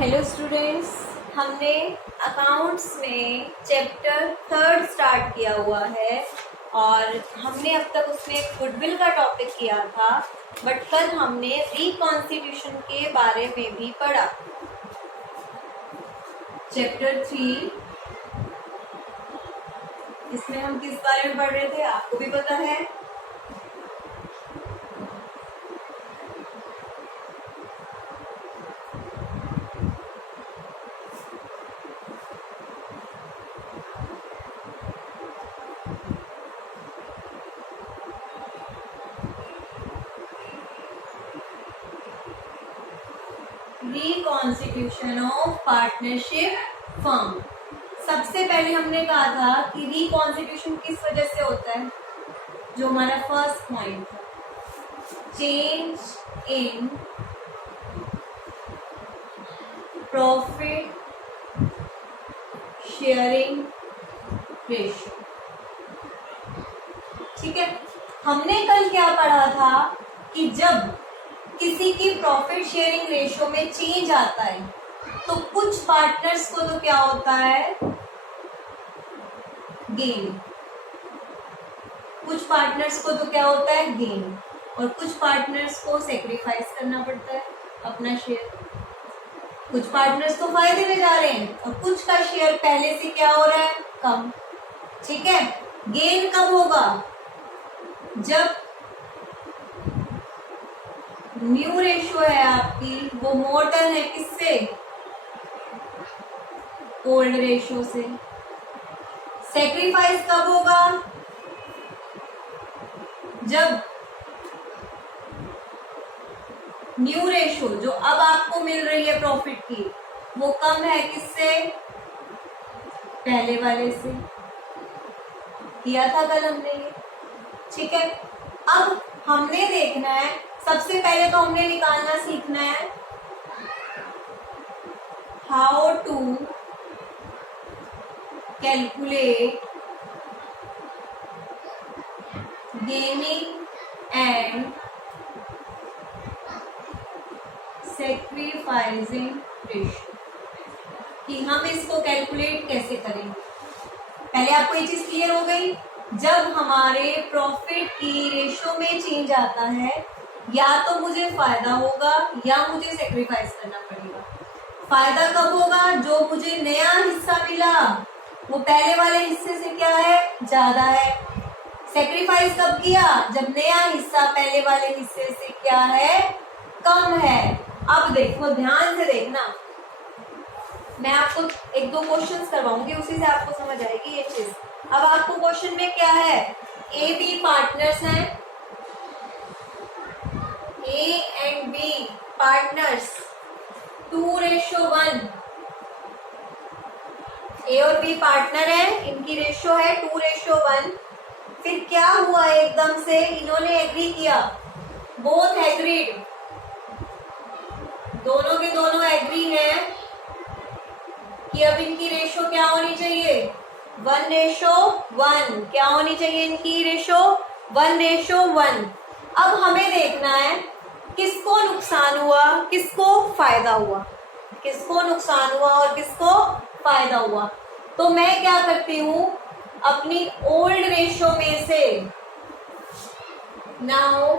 Hello students, हमने accounts में chapter 3 start किया हुआ है और हमने अब तक उसमें गुडविल का टॉपिक किया था, बट कल हमने रिकॉन्स्टिट्यूशन के बारे में भी पढ़ा। चैप्टर 3 इसमें हम किस बारे में पढ़ रहे थे आपको भी पता है। Reconstitution of partnership firm. सबसे पहले हमने कहा था कि रिकॉन्स्टिट्यूशन किस वजह से होता है, जो हमारा फर्स्ट पॉइंट था, change in profit sharing ratio. ठीक है, हमने कल क्या पढ़ा था कि जब किसी की प्रॉफिट शेयरिंग रेशियो में चेंज आता है तो कुछ पार्टनर्स को तो क्या होता है, गेन। कुछ पार्टनर्स को तो क्या होता है, गेन, और कुछ पार्टनर्स को सेक्रीफाइस करना पड़ता है अपना शेयर। कुछ पार्टनर्स तो फायदे में जा रहे हैं और कुछ का शेयर पहले से क्या हो रहा है, कम। ठीक है, गेन कब होगा, जब न्यू रेशियो है आपकी वो मोर देन है किससे, ओल्ड रेशियो से। सेक्रीफाइस कब होगा, जब न्यू रेशियो जो अब आपको मिल रही है प्रॉफिट की वो कम है किससे, पहले वाले से। किया था कल हमने ये। ठीक है, अब हमने देखना है, सबसे पहले तो हमने निकालना सीखना है how to calculate gaining and sacrificing ratio, कि हम इसको कैलकुलेट कैसे करेंगे। पहले आपको ये चीज क्लियर हो गई, जब हमारे प्रॉफिट की रेशियो में चेंज आता है या तो मुझे फायदा होगा या मुझे सेक्रीफाइस करना पड़ेगा। फायदा कब होगा, जो मुझे नया हिस्सा मिला वो पहले वाले हिस्से से क्या है, ज्यादा है। सेक्रीफाइस कब किया, जब नया हिस्सा पहले वाले हिस्से से क्या है, कम है। अब देखो, ध्यान से देखना, मैं आपको एक दो क्वेश्चंस करवाऊंगी, उसी से आपको समझ आएगी ये चीज। अब आपको क्वेश्चन में क्या है, ए बी पार्टनर्स हैं, ए एंड बी पार्टनर्स 2:1। ए और बी पार्टनर है, इनकी रेशियो है 2:1। फिर क्या हुआ, एकदम से इन्होंने एग्री किया, बोथ एग्रीड, दोनों के दोनों एग्री हैं कि अब इनकी रेशियो क्या होनी चाहिए, 1:1। क्या होनी चाहिए इनकी रेशियो, 1:1। अब हमें देखना है किसको नुकसान हुआ, किसको फायदा हुआ, किसको नुकसान हुआ और किसको फायदा हुआ। तो मैं क्या करती हूं, अपनी ओल्ड रेशियो में से नाउ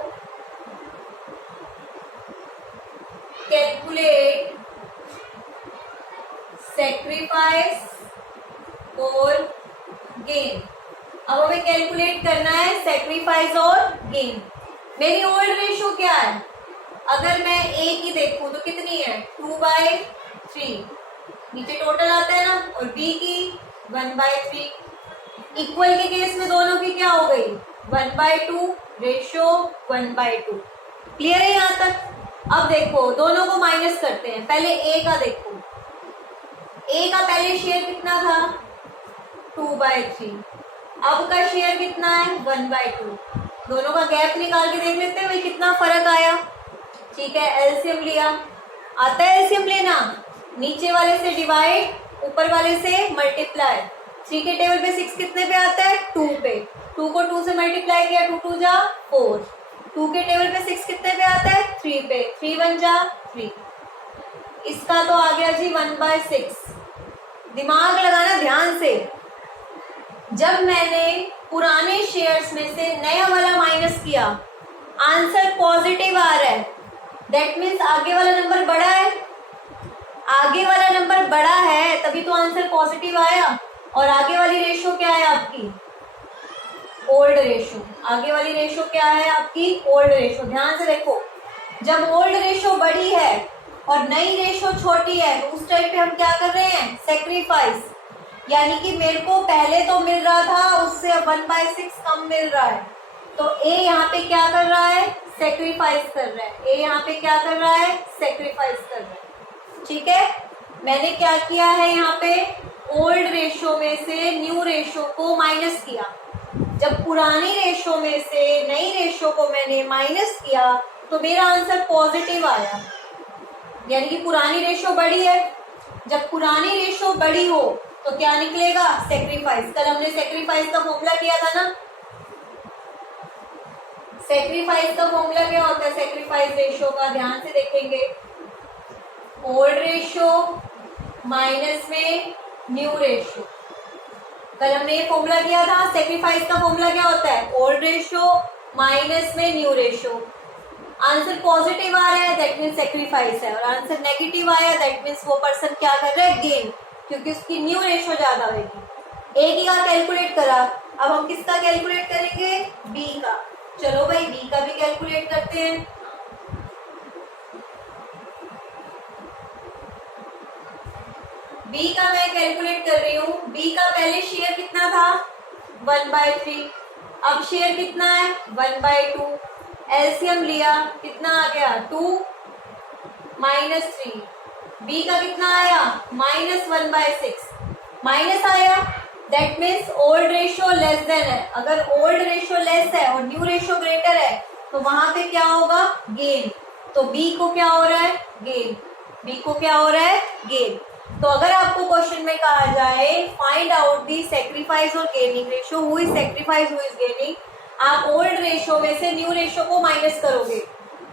कैलकुलेट सेक्रीफाइस और गेन। अब हमें कैलकुलेट करना है सेक्रीफाइस और गेन। मेरी ओल्ड रेशियो क्या है, अगर मैं ए की देखूं तो कितनी है, 2/3, नीचे टोटल आता है ना, और बी की 1/3। इक्वल के केस में दोनों की क्या हो गई, 1/2, रेशियो 1/2। क्लियर है यहां तक। अब देखो, दोनों को माइनस करते हैं। पहले ए का देखो, ए का पहले शेयर कितना था, 2/3। अब का शेयर कितना है, 1/2। दोनों का गैप निकाल के देख लेते हैं भाई कितना फर्क आया। ठीक है, एलसीएम लिया, आता है एलसीएम लेना, नीचे वाले से डिवाइड, ऊपर वाले से मल्टीप्लाई। 3 के टेबल पे 6 कितने पे आता है, 2 पे। 2 को 2 से मल्टीप्लाई किया, 2 2 जा 4। 2 के टेबल पे 6 कितने पे आता है, 3 पे। 3 1 जा 3। इसका तो आ गया जी 1/6। दिमाग लगाना ध्यान से। जब मैंने पुराने शेयर्स में से नया वाला माइनस किया, आंसर पॉजिटिव आ रहा है, दैट मीन्स आगे वाला नंबर बड़ा है। आगे वाला नंबर बड़ा है तभी तो आंसर पॉजिटिव आया। और आगे वाली रेशो क्या है आपकी? Old ratio. आगे वाली रेशो क्या है आपकी? Old ratio. ध्यान से देखो, जब ओल्ड रेशो बड़ी है और नई रेशो छोटी है तो उस टाइम पे हम क्या कर रहे हैं? सेक्रीफाइस। यानी कि मेरे को पहले तो मिल रहा था उससे 1/6 कम मिल रहा है, तो ए यहाँ पे क्या कर रहा है? सेक्रीफाइस कर रहा है। ए यहाँ पे क्या कर रहा है? सेक्रीफाइस कर रहा है। ठीक है, मैंने क्या किया है यहाँ पे? ओल्ड रेशो में से न्यू रेशो को माइनस किया। जब पुरानी रेशो में से नई रेशो को मैंने माइनस किया तो मेरा आंसर पॉजिटिव आया। यानी कि पुरानी रेशो बड़ी है। जब पुरानी रेशो बड़ी हो तो क्या निकलेगा? सेक्रीफाइस। कल हमने सेक्रीफाइस का फॉर्मूला किया था ना। सेक्रीफाइस का फॉर्मूला क्या होता है? सेक्रीफाइस रेशो का ध्यान से देखेंगे, ओल्ड रेशो माइनस में न्यू रेशो। कल हमने ये फॉर्मूला किया था। सेक्रीफाइस का फॉर्मूला क्या होता है? ओल्ड रेशो माइनस में न्यू रेशो। आंसर पॉजिटिव आ रहा है दैट मीन्स सेक्रीफाइस है, और आंसर नेगेटिव आया दैट मीन्स वो पर्सन क्या कर रहा है? गेन, क्योंकि उसकी न्यू रेशो ज्यादा होगी। ए की का कैलकुलेट करा, अब हम किसका कैलकुलेट करेंगे? बी का। चलो भाई बी का भी कैलकुलेट करते हैं। बी का मैं कैलकुलेट कर रही हूँ। बी का पहले शेयर कितना था? 1/3। अब शेयर कितना है? 1/2। एलसीएम लिया, कितना आ गया? 2 - 3। बी का कितना आया? -1/6। माइनस आया that means old ratio less than है। अगर ओल्ड रेशो लेस है और न्यू रेशो ग्रेटर है तो वहां पे क्या होगा? गेन। तो बी को क्या हो रहा है? गेन। बी को क्या हो रहा है? गेन। तो अगर आपको क्वेश्चन में कहा जाए फाइंड आउट दी सेक्रीफाइस और gaining ratio, who is sacrifice, who is gaining, आप ओल्ड रेशो में से न्यू रेशो को माइनस करोगे।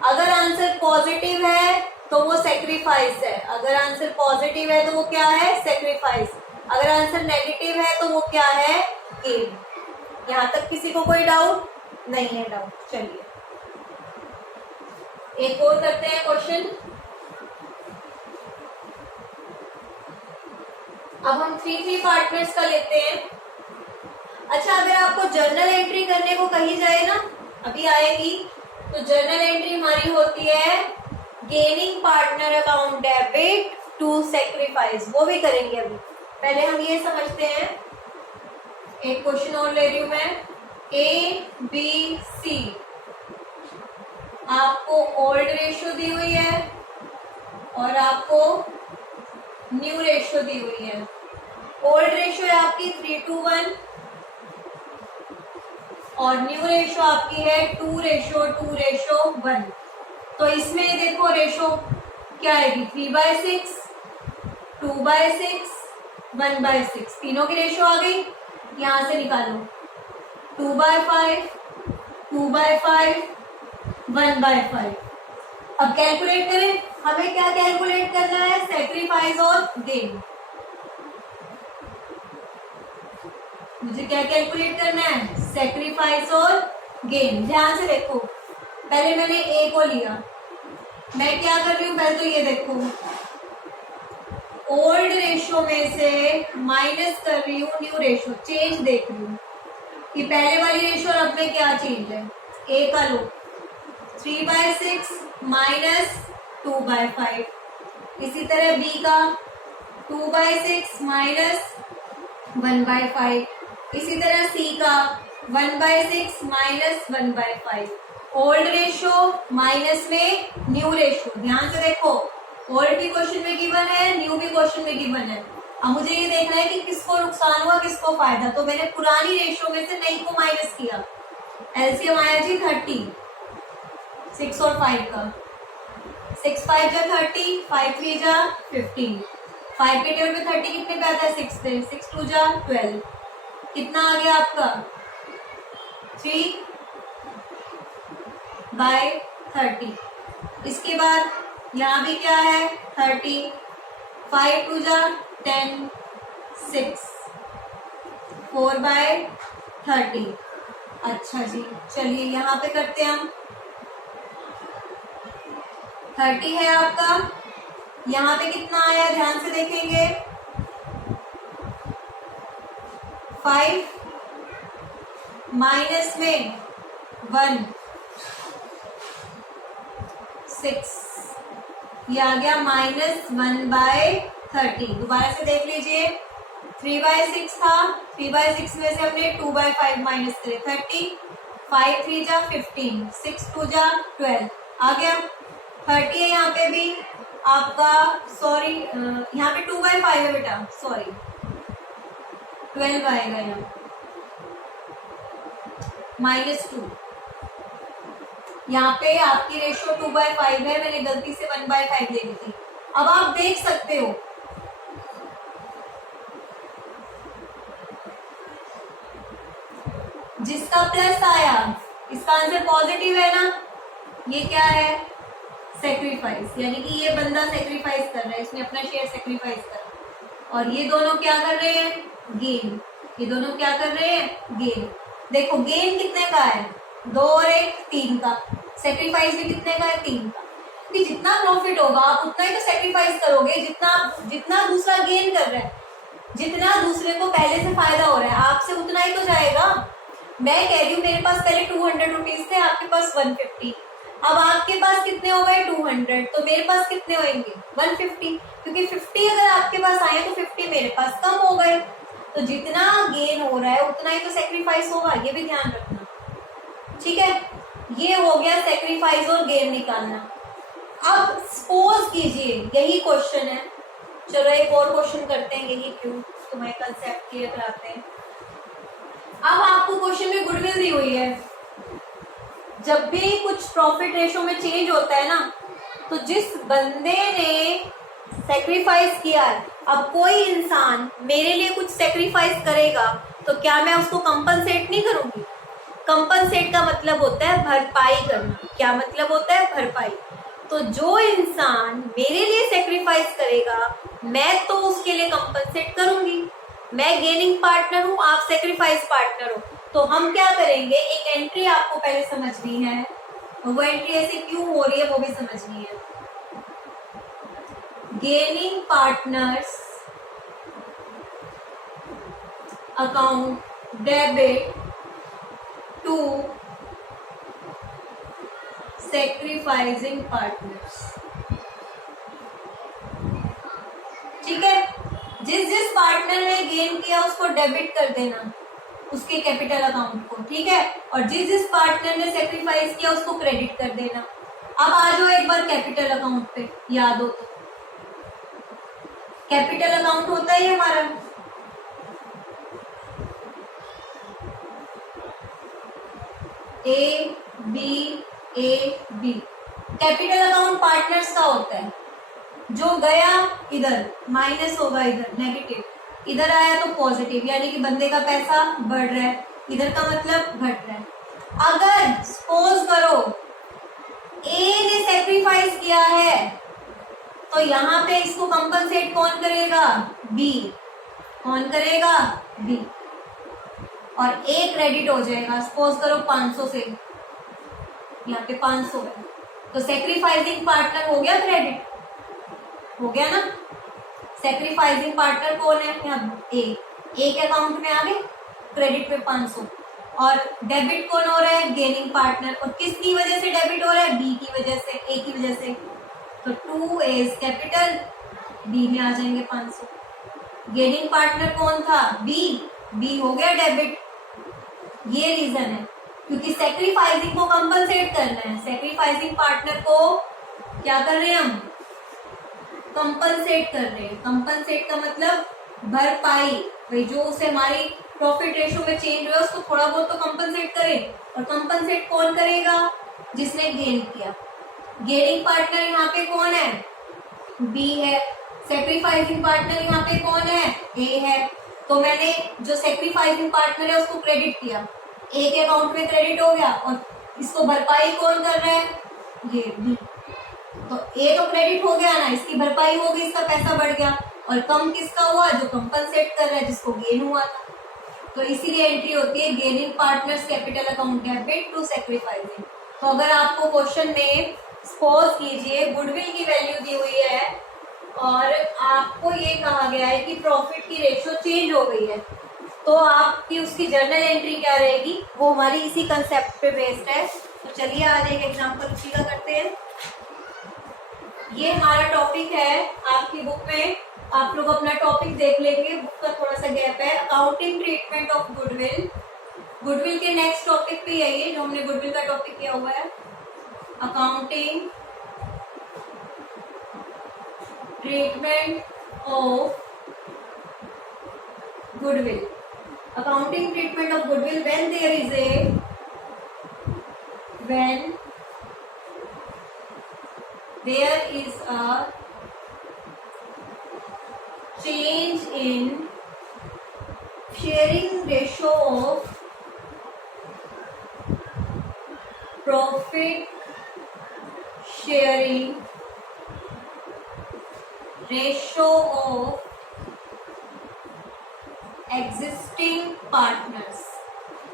अगर आंसर पॉजिटिव है तो वो सेक्रीफाइस है। अगर आंसर पॉजिटिव है तो वो क्या है? सेक्रीफाइस। अगर आंसर नेगेटिव है तो वो क्या है? गेन। यहां तक किसी को कोई डाउट नहीं है? डाउट। चलिए एक और करते हैं क्वेश्चन। अब हम 3 पार्टनर्स का लेते हैं। अच्छा, अगर आपको जर्नल एंट्री करने को कही जाए ना, अभी आएगी, तो जर्नल एंट्री हमारी होती है gaining partner account debit to sacrifice. वो भी करेंगे अभी। पहले हम ये समझते हैं। एक क्वेश्चन और ले रही हूं मैं। ए बी सी आपको ओल्ड रेशो दी हुई है और आपको न्यू रेशो दी हुई है। ओल्ड रेशो है आपकी 3:1 और न्यू रेशो आपकी है 2:2:1। तो इसमें देखो रेशो क्या आएगी? 3/6, 2/6, 1/6। तीनों की रेशो आ गई। यहां से निकालो 2/5, 2/5, 1/5। अब कैलकुलेट करें। हमें क्या कैलकुलेट करना है? सेक्रीफाइस और गेन। मुझे क्या कैलकुलेट करना है? सेक्रीफाइस और गेन। ध्यान से देखो, पहले मैंने ए को लिया। मैं क्या कर रही हूं? पहले तो ये देखो, ओल्ड रेशो में से माइनस कर रही हूँ न्यू रेशो। चेंज देख रही हूँ कि पहले वाली रेशो और अब में क्या चेंज है। ए का लो 3/6 - 2/5। इसी तरह बी का 2/6 - 1/5। इसी तरह सी का 1/6 - 1/5। ओल्ड रेशो माइनस में न्यू रेशो। ध्यान से देखो, ओल्ड भी क्वेश्चन में गिवन है, न्यू भी क्वेश्चन में गिवन है। अब मुझे ये देखना है कि किसको नुकसान हुआ, किसको फायदा। तो मैंने पुरानी रेशो में से नई को माइनस किया। एलसीएम आया जी 30, 6 और 5 का। 6 5 जा 30, 5 3 जा 15। 5 के टेबल पे 30 कितने पे आता है? 6 पे। 6 2 जा 12। कितना आ गया आपका? 3/30। इसके बाद यहाँ भी क्या है 30, 5 टू जा 10, 6, 4/30। अच्छा जी, चलिए यहाँ पे करते हैं हम। 30 है आपका, यहाँ पे कितना आया ध्यान से देखेंगे, 5 माइनस में 1, 6, ये आ गया -1/30। दोबारा से देख लीजिए, 3/6 था, 3/6 में से हमने 2/5 माइनस करे 30, 5 3 जा 15, 6 2 जा 12, आ गया 30 है। यहाँ पे भी आपका सॉरी यहाँ पे 2/5 है बेटा, सॉरी 12 आएगा यहाँ, -2। यहाँ पे आपकी रेशियो 2/5 है, मैंने गलती से 1/5 ले ली थी। अब आप देख सकते हो जिसका प्लस आया इसका आंसर पॉजिटिव है ना, ये क्या है सेक्रीफाइस, यानी कि ये बंदा सेक्रीफाइस कर रहा है, इसने अपना शेयर सेक्रीफाइस करा। और ये दोनों क्या कर रहे हैं गेन, ये दोनों क्या कर रहे हैं गेन। देखो गेन कितने का है 2 और 1 3 का, सेक्रीफाइस भी कितने का है 3 का। कि जितना प्रॉफिट होगा आप उतना ही तो सेक्रीफाइस करोगे, जितना दूसरा गेन कर रहा है, जितना दूसरे को पहले से फायदा हो रहा है आपसे उतना ही तो जाएगा। मैं कह रही हूँ मेरे पास पहले 200 रुपीज थे, आपके पास 150, अब आपके पास कितने हो गए 200, तो मेरे पास कितने होंगे 150, क्योंकि 50 अगर आपके पास आए तो 50 मेरे पास कम हो गए। तो जितना गेन हो रहा है उतना ही तो सेक्रीफाइस होगा, ये भी ध्यान रखना, ठीक है। ये हो गया सेक्रीफाइस और गेन निकालना। अब सपोज कीजिए यही क्वेश्चन है, चलो एक और क्वेश्चन करते हैं, यही क्यों तुम्हें कंसेप्ट क्लियर कराते हैं। अब आपको क्वेश्चन में गुडविल दी हुई है, जब भी कुछ प्रॉफिट रेशो में चेंज होता है ना, तो जिस बंदे ने सेक्रीफाइस किया है, अब कोई इंसान मेरे लिए कुछ सेक्रीफाइस करेगा तो क्या मैं उसको कंपनसेट नहीं करूंगी। कंपनसेट का मतलब होता है भरपाई करना। क्या मतलब होता है भरपाई। तो जो इंसान मेरे लिए सेक्रीफाइस करेगा मैं तो उसके लिए कंपनसेट करूंगी। मैं गेनिंग पार्टनर हूं, आप सेक्रीफाइस पार्टनर हो, तो हम क्या करेंगे, एक एंट्री आपको पहले समझनी है, वो एंट्री ऐसे क्यों हो रही है वो भी समझनी है। Gaining partners account debit to sacrificing partners, ठीक है। जिस पार्टनर ने गेन किया उसको डेबिट कर देना उसके कैपिटल अकाउंट को, ठीक है। और जिस पार्टनर ने सेक्रीफाइस किया उसको क्रेडिट कर देना। अब आ जाओ एक बार कैपिटल अकाउंट पे, याद हो तो कैपिटल अकाउंट होता है हमारा A B. Capital account partners का होता है, जो गया इधर माइनस होगा, इधर नेगेटिव, इधर आया तो पॉजिटिव, यानी कि बंदे का पैसा बढ़ रहा है, इधर का मतलब घट रहा है। अगर सपोज करो ए ने सेक्रीफाइस किया है तो यहाँ पे इसको कंपनसेट कौन करेगा, बी। कौन करेगा, बी। और ए क्रेडिट हो जाएगा, सपोज करो 500 से, यहाँ पे 500 है, तो सेक्रीफाइसिंग पार्टनर हो गया क्रेडिट, हो गया ना। सेक्रीफाइसिंग पार्टनर कौन है, यहाँ ए के अकाउंट में आ गए क्रेडिट पे 500, और डेबिट कौन हो रहा है, गेनिंग पार्टनर। और किसकी वजह से डेबिट हो रहा है, बी की वजह से, ए की वजह से। तो 2 इज कैपिटल, बी में आ जाएंगे 500। गेनिंग पार्टनर कौन था, बी हो गया डेबिट। ये रीजन है क्योंकि सेक्रीफाइसिंग को कंपनसेट करना है, सेक्रीफाइसिंग पार्टनर को क्या कर रहे हैं हम, कंपनसेट कर रहे हैं। कंपनसेट का मतलब भरपाई, भाई जो उसे हमारी प्रॉफिट रेशो में चेंज हुआ उसको थोड़ा बहुत तो कंपनसेट करें। और कंपनसेट कौन करेगा, जिसने गेन किया। गेनिंग पार्टनर यहाँ पे कौन है, बी है। सेक्रीफाइसिंग पार्टनर यहाँ पे कौन है, ए है। तो मैंने जो सेक्रीफाइसिंग पार्टनर है उसको क्रेडिट किया, ए के अकाउंट में क्रेडिट हो गया, और इसको भरपाई कौन कर रहा है, ये बी। तो ए तो क्रेडिट हो गया ना, इसकी भरपाई हो गई, इसका पैसा बढ़ गया, और कम किसका हुआ, जो कंपनसेट कर रहा है, जिसको गेन हुआ था। तो इसीलिए एंट्री होती है gaining partners capital account debit to sacrificing. तो अगर आपको क्वेश्चन में सपोज कीजिए गुडविल की वैल्यू दी हुई है और आपको ये कहा गया है कि प्रॉफिट की रेशियो चेंज हो गई है, तो आपकी उसकी जर्नल एंट्री क्या रहेगी, वो हमारी इसी कंसेप्ट पे बेस्ड है। तो चलिए आज एक एग्जांपल उसी का करते हैं। ये हमारा टॉपिक है आपकी बुक में, आप लोग अपना टॉपिक देख लेंगे, बुक का थोड़ा सा गैप है। Accounting treatment of goodwill, goodwill के नेक्स्ट टॉपिक पे यही है जो हमने गुडविल का टॉपिक किया हुआ है, accounting treatment of goodwill. Accounting treatment of goodwill when there is a change in sharing ratio of profit sharing ratio of existing partners.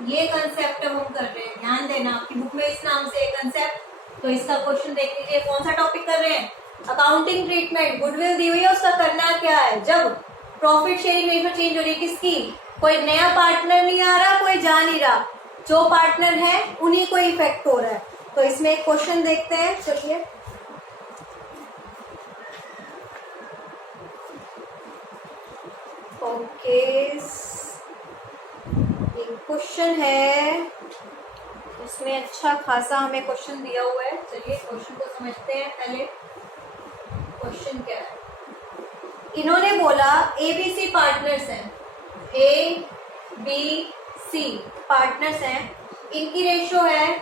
ये कंसेप्ट हम कर रहे हैं, ध्यान देना, आपकी बुक में इस नाम से एक कंसेप्ट। तो इसका क्वेश्चन देख लीजिए, कौन सा टॉपिक कर रहे हैं, अकाउंटिंग ट्रीटमेंट। गुडविल दी हुई है, उसका करना क्या है, जब प्रॉफिट शेयरिंग रेशियो चेंज हो रही है, किसकी, कोई नया पार्टनर नहीं आ रहा, कोई जा नहीं रहा, जो पार्टनर है उन्हीं को इफेक्ट हो रहा है। तो इसमें एक क्वेश्चन देखते हैं, चलिए। ओके, एक क्वेश्चन है, इसमें अच्छा खासा हमें क्वेश्चन दिया हुआ है। चलिए क्वेश्चन को समझते हैं पहले। क्वेश्चन क्या है, इन्होंने बोला एबीसी पार्टनर्स हैं, ए बी सी पार्टनर्स हैं, इनकी रेशियो है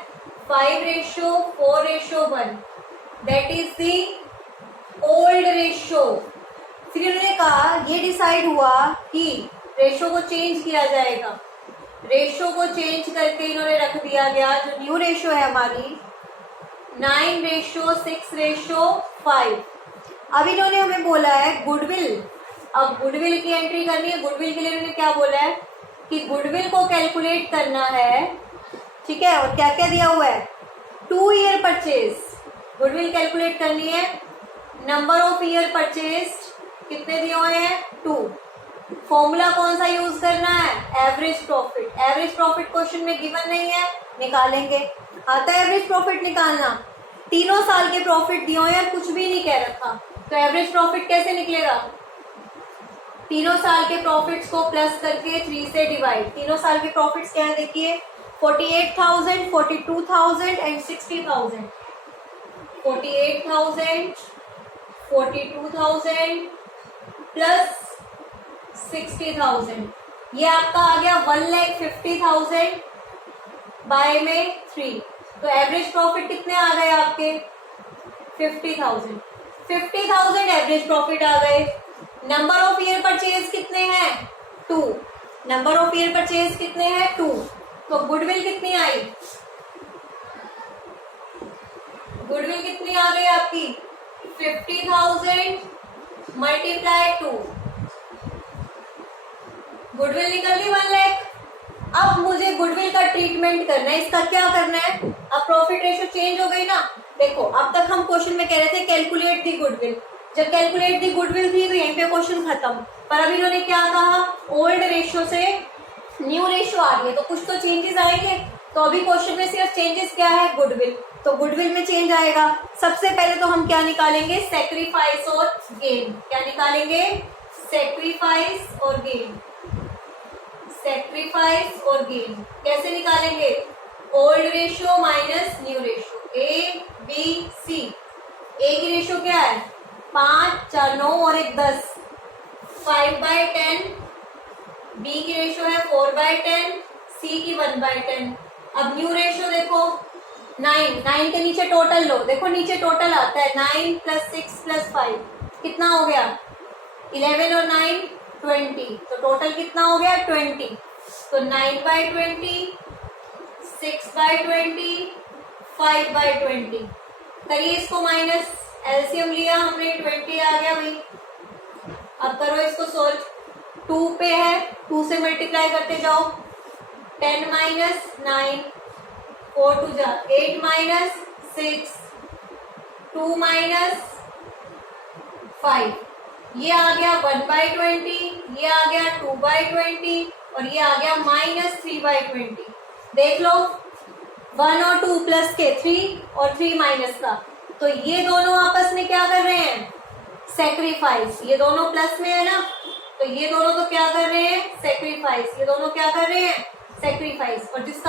5:4:1, that is the old ratio. फिर इन्होंने कहा, ये डिसाइड हुआ कि रेशो को चेंज किया जाएगा। रेशो को चेंज करके इन्होंने रख दिया गया, जो न्यू रेशो है हमारी 9:6:5। अब इन्होंने हमें बोला है गुडविल, अब गुडविल की एंट्री करनी है। गुडविल के लिए इन्होंने क्या बोला है कि गुडविल को कैलकुलेट करना है, ठीक है, और क्या क्या दिया हुआ है, 2 ईयर परचेज। गुडविल कैलकुलेट करनी है, नंबर ऑफ ईयर परचेज कितने दिए हुए हैं, 2। फॉर्मूला कौन सा यूज करना है, average profit. Average profit question में गिवन नहीं है, निकालेंगे, आता है एवरेज प्रॉफिट निकालना। तीनों साल के प्रॉफिट दिए हुए हैं, कुछ भी नहीं कह रखा, तो एवरेज प्रॉफिट कैसे निकलेगा, तीनों साल के प्रॉफिट्स को प्लस करके 3 से डिवाइड। तीनों साल के प्रॉफिट्स क्या है देखिए, 48,000, 42,000 एंड 60,000। 48,000, 42,000 प्लस 60,000, ये आपका आ गया 1,50,000 बाय में 3। तो एवरेज प्रॉफिट कितने आ गए आपके, 50,000। 50,000 एवरेज प्रॉफिट आ गए। नंबर ऑफ ईयर परचेज कितने हैं, 2। नंबर ऑफ ईयर परचेज कितने हैं, 2। तो गुडविल कितनी आई, गुडविल कितनी आ गई आपकी, 50,000 मल्टीप्लाई 2, गुडविल निकल गई 1 लाख। अब मुझे गुडविल का ट्रीटमेंट करना है, इसका क्या करना है, अब प्रॉफिट रेशियो चेंज हो गई ना। देखो अब तक हम क्वेश्चन में कह रहे थे कैलकुलेट दी गुडविल, जब कैलकुलेट दी गुडविल थी तो यहीं पे क्वेश्चन खत्म। पर अभी इन्होंने क्या कहा, ओल्ड रेशियो से न्यू रेशियो आ रही है, तो कुछ तो चेंजेस आएंगे। तो अभी क्वेश्चन में सिर्फ चेंजेस क्या है, गुडविल, तो गुडविल में चेंज आएगा। सबसे पहले तो हम क्या निकालेंगे, सैक्रिफाइस और गेन। क्या निकालेंगे, सैक्रिफाइस और गेन। सैक्रिफाइस और गेन कैसे निकालेंगे, old ratio minus new ratio, A B C. A की रेशियो क्या है, 5, 4, 9 और 1 10, 5/10। बी की रेशियो है 4/10, सी की 1/10। अब न्यू रेशियो देखो 9 के नीचे टोटल लो, देखो नीचे टोटल आता है 9 + 6 + 5 कितना हो गया, 11 और 9 20, तो टोटल कितना हो गया 20। तो 9/20, 6/20, 5/20 करिए इसको माइनस, एलसीएम लिया हमने 20 आ गया भाई। अब करो इसको सोल्व। 2 पे है, 2 से मल्टीप्लाई करते जाओ। 10 माइनस 9, 4 2 जा 8 माइनस 6, 2 माइनस 5, ये आ गया 1/20, ये आ गया 2/20 और ये आ गया -3/20। देख लो 1 और 2 प्लस के 3 और 3 माइनस का, तो ये दोनों आपस में क्या कर रहे हैं? सेक्रीफाइस। ये दोनों प्लस में है ना, तो ये दोनों तो क्या कर रहे हैं? सेक्रीफाइस। ये दोनों क्या कर रहे हैं? सेक्रीफाइस। और जिसका